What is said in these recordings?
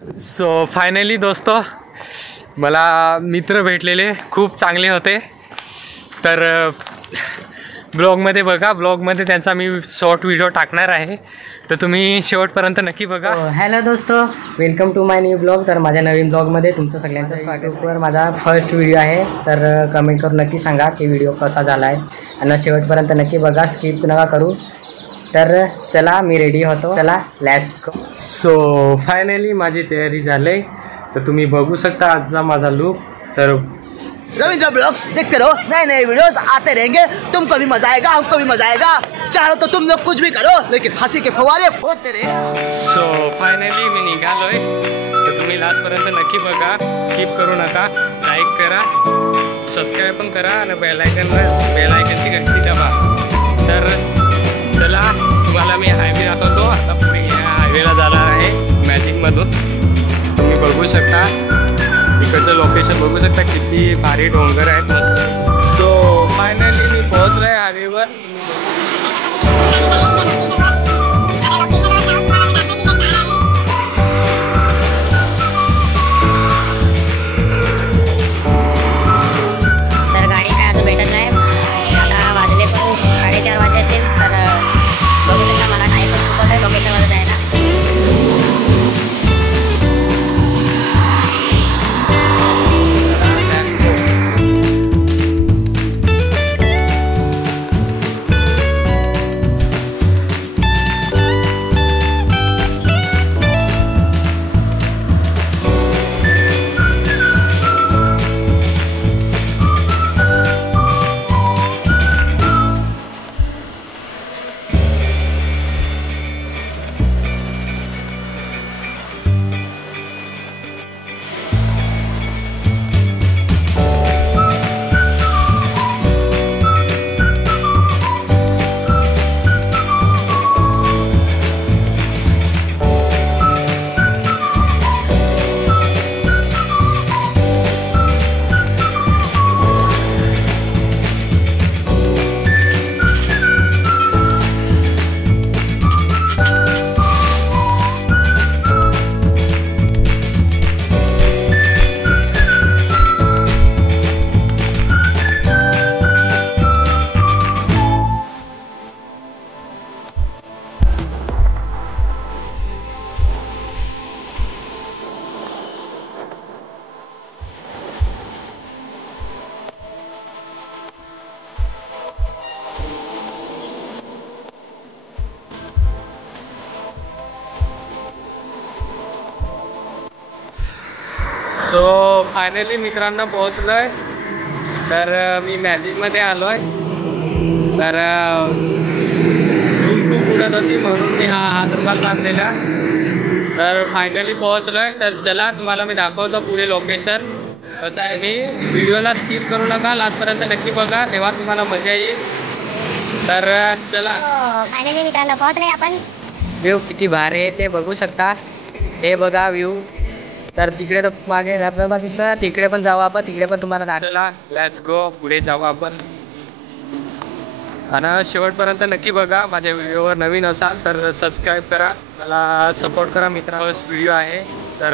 So finally दोस्तों मला मित्र भेटलेले खूप चांगले होते। तर ब्लॉगमध्ये बघा, ब्लॉगमध्ये त्यांचा मी शॉर्ट व्हिडिओ टाकणार आहे, तर तुम्ही शेवटपर्यंत नक्की बघा। हॅलो दोस्तों, welcome to my new blog. तर माझ्या नवीन ब्लॉगमध्ये तुमचं सगळ्यांचं स्वागत। वर माझा फर्स्ट व्हिडिओ आहे, तर कमेंट करून नक्की सांगा की व्हिडिओ कसा झाला आहे आणि शेवटपर्यंत नक्की बघा, स्किप नका करू। तर चला मी रेडी होतो, चला लेट्स गो। सो फायनली माझी तयारी झाली, तर तुम्ही बघू शकता आजचा माझा लुक। तर रविंद्र ब्लॉग्स देखते रहो, नए नए वीडियोस आते रहेंगे, तुमको भी मजा आएगा, हमको भी मजा आएगा। चाहो तो तुम लोग कुछ भी करो, लेकिन हंसी के फवारे होते रहेंगे। सो फायनली मी निघालोय, तर तुम्ही लास्टपर्यंत नक्की बघा, स्किप करू नका, लाईक करा, सबस्क्राईब पण करा आणि बेल आयकनची घंटी दाबा। तर चला तुम्हाला मी हायवे दाखवतो। आता पुढे या हायवेला जाणार आहे मॅजिकमधून, तुम्ही बघू शकता इकडचं लोकेशन बघू शकता, किती भारी डोंगर आहेत मस्त। सो फायनली मी पोहोचलोय हायवेवर। तर गाडी काय अजून भेटत नाही, आता वाजले पण 4:30 वाजले असतील। तर बघू शकता मला टाईम पण खूप आहे लोकेशनवर जायला। सो फायनली मित्रांनो पोहोचलोय। तर मी मॅजिकमध्ये आलोय, तर धूम खूप उडत होती म्हणून मी हा रुमाल बांधलेला। तर फायनली पोहोचलोय, तर चला तुम्हाला मी दाखवतो पुढे लोकेशन कसं आहे। मी व्हिडिओला स्किप करू नका, लास्टपर्यंत नक्की बघा, तेव्हा तुम्हाला मजा येईल। तर चला फायनली मित्रांनो पोहोचले आपण। व्ह्यू किती भारी आहे ते बघू शकता, हे बघा व्ह्यू। तर तिकडे तर मागे धबधबा दिसला, तिकडे पण जाऊ आपण, तिकडे पण तुम्हाला दाखव। चला लेट्स गो, पुढे जाऊ आपण। आणि शेवटपर्यंत नक्की बघा, माझ्या व्हिडिओवर नवीन असाल तर सबस्क्राईब करा, मला सपोर्ट करा मित्रांनो। फर्स्ट व्हिडिओ आहे, तर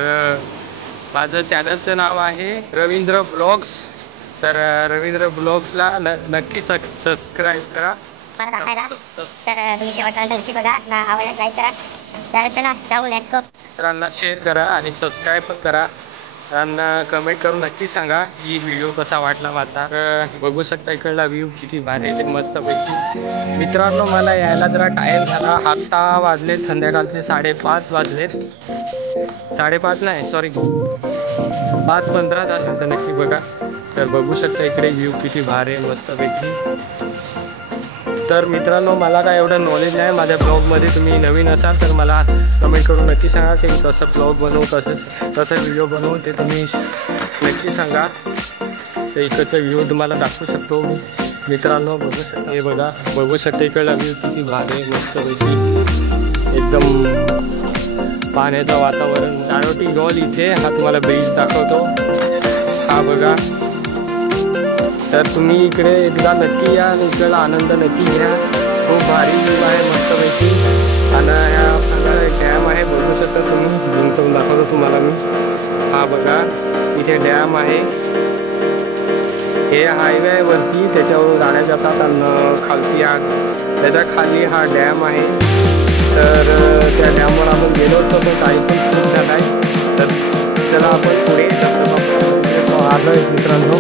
माझं चॅनलचं नाव आहे रवींद्र ब्लॉग्स। तर रवींद्र ब्लॉग्सला नक्की सबस्क्राईब करा, मला दाखवायला। तर तुम्ही शेवटपर्यंत नक्की बघा, ना आवडल्यास लाईक करा। तर चला जाऊ, लेट्स गो। मित्रांना शेअर करा आणि सबस्क्राईब पण करा, आणि कमेंट करून नक्की सांगा की व्हिडिओ कसा वाटला माझा। बघू शकता इकडला व्ह्यू किती भारी आहे मस्तपैकी। मित्रांनो मला यायला जरा टाईम झाला, आता वाजले संध्याकाळचे 5:30 वाजलेत। 5:30 नाही सॉरी 5:15 झाले, तर नक्की बघा। तर बघू शकता इकडे व्ह्यू किती भारी आहे मस्तपैकी। तर मित्रांनो मला काय एवढं नॉलेज नाही माझ्या ब्लॉगमध्ये, तुम्ही नवीन असाल तर मला कमेंट करून नक्की सांगा की मी कसं ब्लॉग बनवू, कसं व्हिडिओ बनवू, ते तुम्ही नक्की सांगा। तर इकडचा व्ह्यू तुम्हाला दाखवू शकतो मी मित्रांनो, बघू शकता, हे बघा बघू शकता इकडला व्ह्यू किती भारी आहे मस्तपैकी, एकदम पाण्याचं वातावरण। चारोटी गॉल इथे, हा तुम्हाला ब्रिज दाखवतो, हा बघा। तर तुम्ही इकडे एकदा नक्की या आणि इकडला आनंद नक्की घ्या, खूप भारी व्ह्यू आहे मस्तपैकी। आणि ह्या डॅम आहे आहे, बघू शकता तुम्ही. झूम करून दाखवतो तुम्हाला मी. हा बघा इथे डॅम आहे. हे हायवे आहे वरती, त्याच्यावर गाड्या जातात आणि खालती त्याच्या खाली हा डॅम आहे. तर त्या डॅमवर आपण गेलो असतो पण काही पण खूप झाला आहे. तर त्याला आपण पुढे आलो आहे मित्रांनो.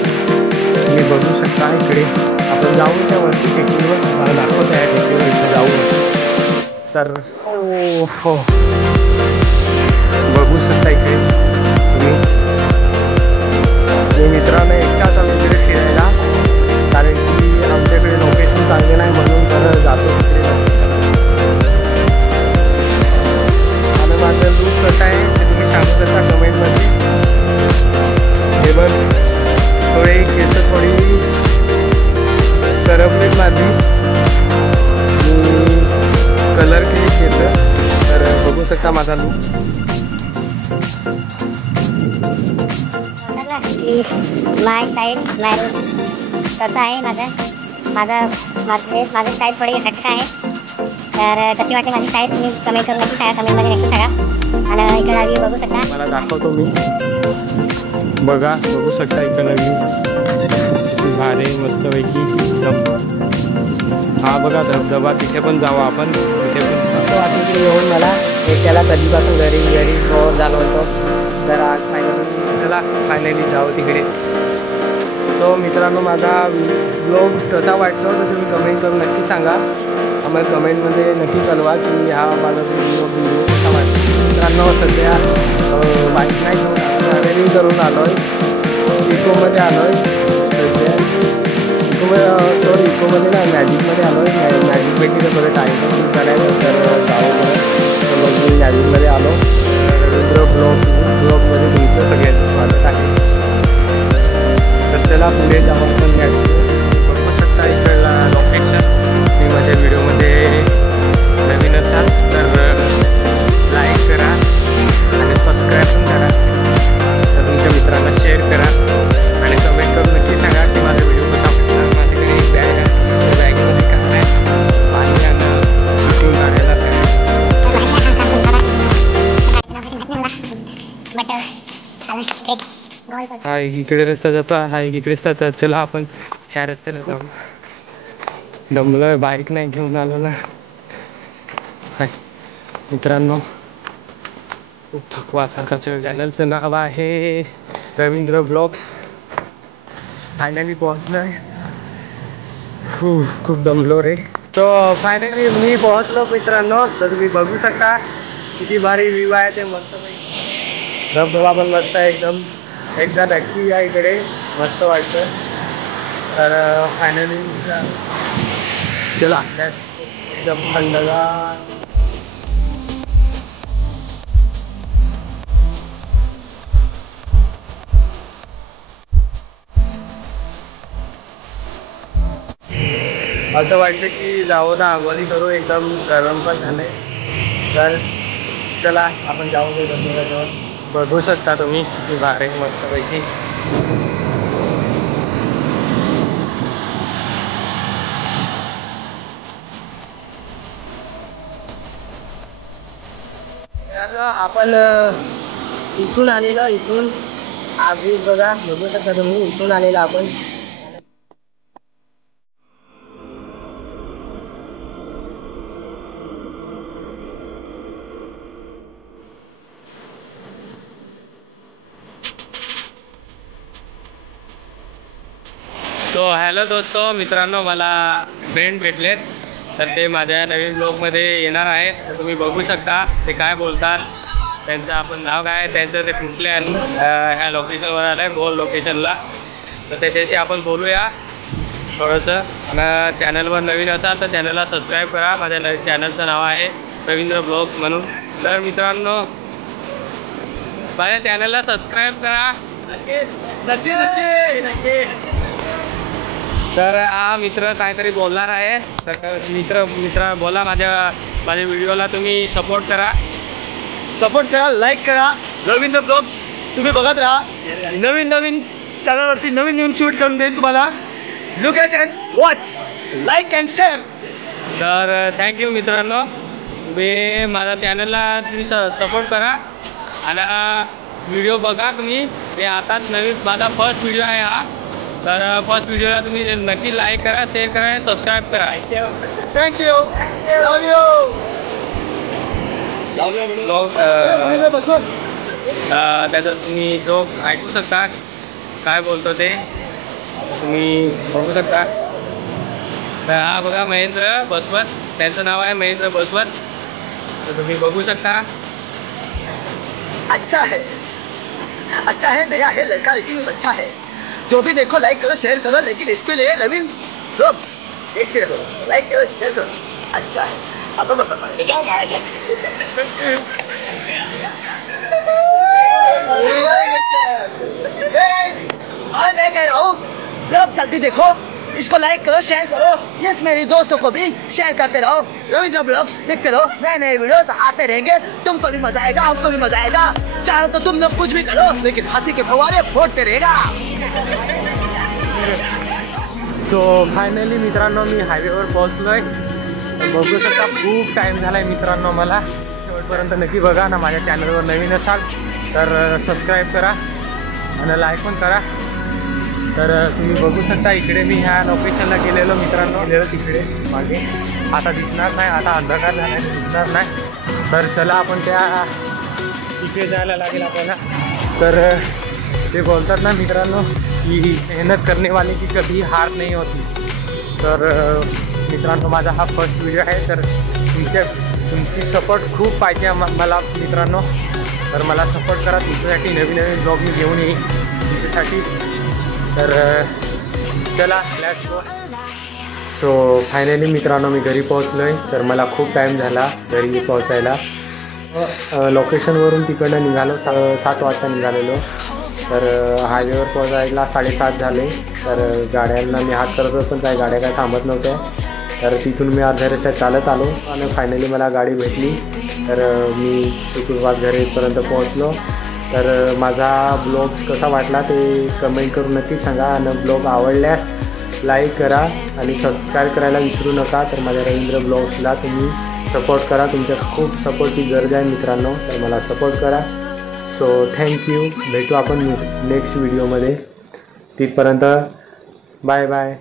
तुम्ही बघू शकता इकडे आपण जाऊन त्या वरती टेकडीवर मला दाखवत आहे टेकडीवर इथे जाऊन. तर हो बघू शकता इकडे तुम्ही. मी मित्रांनो एकटाच आम्ही इकडे फिरायला, कारण की आमच्याकडे लोकेशन चांगले नाही म्हणून तर जातो तिकडे. आणि माझं लूक कसं आहे ते तुम्ही सांगू शकता कमेंटमध्ये. हे बघ थोडे केस थोडी करपलीत माझी, कलर केली केस. तर बघू शकता माझा लूक. माय साईड कसं आहे माझं साईड थोडी हटका आहे. तर कशी वाटते माझी साईड तुम्ही कमेंट करून नक्की सांगा, कमेंटमध्ये नक्की सांगा. आणि इकडे आधी बघू शकता, मला दाखवतो मी. बघा बघू शकता इकडं किती भारी मस्तपैकी. हा बघा धबधबा, तिथे पण जाऊ आपण. तिथे पण असं वाटलं की येऊन मला त्याला कधीपासून घरी बोर झालो होतो. तर आज फायनली जाऊ तिकडे. तो मित्रांनो माझा ब्लॉग कसा वाटतो तर तुम्ही कमेंट करून नक्की सांगा. आम्हाला कमेंटमध्ये नक्की कळवा की हा माझा व्हिडिओ कसा वाटतो. मित्रांनो सध्या बाईक नाही घेऊन ट्रॅव्हलिंग करून आलो आहे. इकोमध्ये आलो आहे सध्या. इकोमध्ये ना मॅजिकमध्ये आलो आहे. मॅजिकपैकी थोडं टाईम करायचं तर जाऊ. तर मग मी मॅजिकमध्ये आलो. रवींद्र ब्लॉगमध्ये तुमचं सगळ्यांचं स्वागत आहे. तर त्याला पुढे जाऊन पण बघू शकता इकडला लोकेशन. मी माझ्या व्हिडिओमध्ये नवीन असाल तर लाईक करा आणि सबस्क्राईब पण करा. तर तुमच्या मित्रांना शेअर करा आणि कमेंट करून नक्की सांगा की माझा व्हिडिओ कसा वाटला. माझ्याकडे एक बॅग आहे, बॅगमध्ये काय आहे पाणी आणि इथून काढायला हा इकडे रस्ता जातो. हा इकडे रस्ता जातो. चला आपण ह्या रस्त्याला जाऊ. दमलोय, बाईक नाही घेऊन आलो ना. हाय मित्रांनो खूप थकवा सारखाचं. चॅनलचं नाव आहे रवींद्र ब्लॉग्स. फायनली पोहोचलोय. खूप दमलो रे. तो फायनली मी पोहोचलो मित्रांनो. तर तुम्ही बघू शकता किती भारी व्ह्यू आहे ते. मस्त धबधबा पण मस्त आहे एकदम. एकदा नक्की या इकडे, मस्त वाटतं. तर फायनली चला एकदम थंडगार. असं वाटतं की जाऊ ना आंघोळी करू, एकदम गरम पण झालंय. तर चला आपण जाऊ दे धबधब्याजवळ. बघू शकता तुम्ही किती भारी मस्तपैकी. आपण इथून आलेलो, इथून आधी बघा बघू शकता तुम्ही. इथून आलेलो आपण. तो हॅलो दोस्तो, मित्रांनो मला फ्रेंड भेटलेत. तर ते माझ्या नवीन ब्लॉगमध्ये येणार आहेत. तर तुम्ही बघू शकता ते काय बोलतात. त्यांचं आपण नाव काय, त्यांचं ते कुठले ह्या लोकेशनवर आलं आहे, गोल लोकेशनला. तर त्याच्याशी आपण बोलूया थोडंसं. आणि चॅनलवर नवीन असाल तर चॅनलला सबस्क्राईब करा. माझ्या चॅनलचं नाव आहे रवींद्र ब्लॉग म्हणून. तर मित्रांनो माझ्या चॅनलला सबस्क्राईब करा नक्की. तर हा मित्र काहीतरी बोलणार आहे. तर मित्र बोला. माझ्या व्हिडिओला तुम्ही सपोर्ट करा, लाईक करा. रवींद्र ब्लॉग्स तुम्ही बघत राहा. नवीन चॅनलवरती नवीन शूट करून देईल तुम्हाला. Look at and watch, like and share. तर थँक्यू मित्रांनो. तुम्ही माझ्या चॅनलला तुम्ही सपोर्ट करा आणि व्हिडिओ बघा तुम्ही. हे आता नवीन माझा फर्स्ट व्हिडिओ आहे हा. तर फर्स्ट व्हिडिओला तुम्ही नक्की लाईक करा, शेअर करा आणि सबस्क्राईब करा. थँक्यू. त्याचा तुम्ही जो ऐकू शकता काय बोलतो ते तुम्ही बघू शकता. तर हा बघा महेंद्र बसवत, त्यांचं नाव आहे महेंद्र बसवत. तर तुम्ही बघू शकता. अच्छा है नया है लड़का लेकिन अच्छा है. जो भी देखो लाइक करो शेयर करो, लेकिन इसके लिए नवीन ब्लॉग्स देखते रहो, लाइक करो शेयर करो. अच्छा है. अब मैं कह रहा हूँ ब्लॉग जल्दी देखो, इसको लाइक करो शेयर करो. यस मेरे दोस्तों को भी शेयर करते रहो. रविंद्र ब्लॉग्स देखते रहो, नए नए वीडियोस आते रहेंगे. तुमको भी मजा आएगा, हमको भी मजा आएगा. चाहो तो तुम लोग कुछ भी करो, लेकिन हंसी के फवारे फोड़ते रहेगा. सो फायनली मित्रांनो मी हायवेवर पोहोचलोय. बघू शकता खूप टाईम झाला आहे मित्रांनो. मला शेवटपर्यंत नक्की बघा ना. माझ्या चॅनलवर नवीन असाल तर सबस्क्राईब करा आणि लाईक पण करा. तर तुम्ही बघू शकता इकडे मी ह्या लोकेशनला गेलेलो मित्रांनो. तिकडे मागे आता दिसणार नाही, आता अंधकार झाला आहे, दिसणार नाही. तर चला आपण त्या तिथे जायला लागेल आपल्याला. तर ते बोलतात ना मित्रांनो की मेहनत करने वाले की कधी हार नाही होती. तर मित्रांनो माझा हा फर्स्ट व्हिडिओ आहे. तर तुमची सपोर्ट खूप पाहिजे मला मित्रांनो. तर मला सपोर्ट करा. तुमच्यासाठी नवीन नवीन ब्लॉग मी घेऊन येईन तुमच्यासाठी. तर चला लेट्स गो. सो फायनली मित्रांनो मी घरी पोहोचलो आहे. तर मला खूप टाईम झाला घरी पोहोचायला. लोकेशनवरून तिकडनं निघालो 7 वाजता निघालेलो. तर हायवेवर पोहोचायला 7:30 झाले. तर गाड्यांना मी हात करत होतो पण काही गाड्या काय थांबत नव्हत्या. तर तिथून मी अर्ध्या रस्त्यात चालत आलो आणि फायनली मला गाडी भेटली. तर मी तुकुरबाग घरीपर्यंत पोहोचलो. तर माझा ब्लॉग कसा वाटला ते कमेंट करून नक्की सांगा. आणि ब्लॉग आवडल्यास लाईक करा आणि सबस्क्राईब करायला विसरू नका. तर माझ्या रवींद्र ब्लॉग्सला तुम्ही सपोर्ट करा. तुमच्या खूप सपोर्टची गरज आहे मित्रांनो. तर मला सपोर्ट करा. So thank you. भेटू आपण नेक्स्ट व्हिडिओमध्ये. तिथपर्यंत बाय बाय.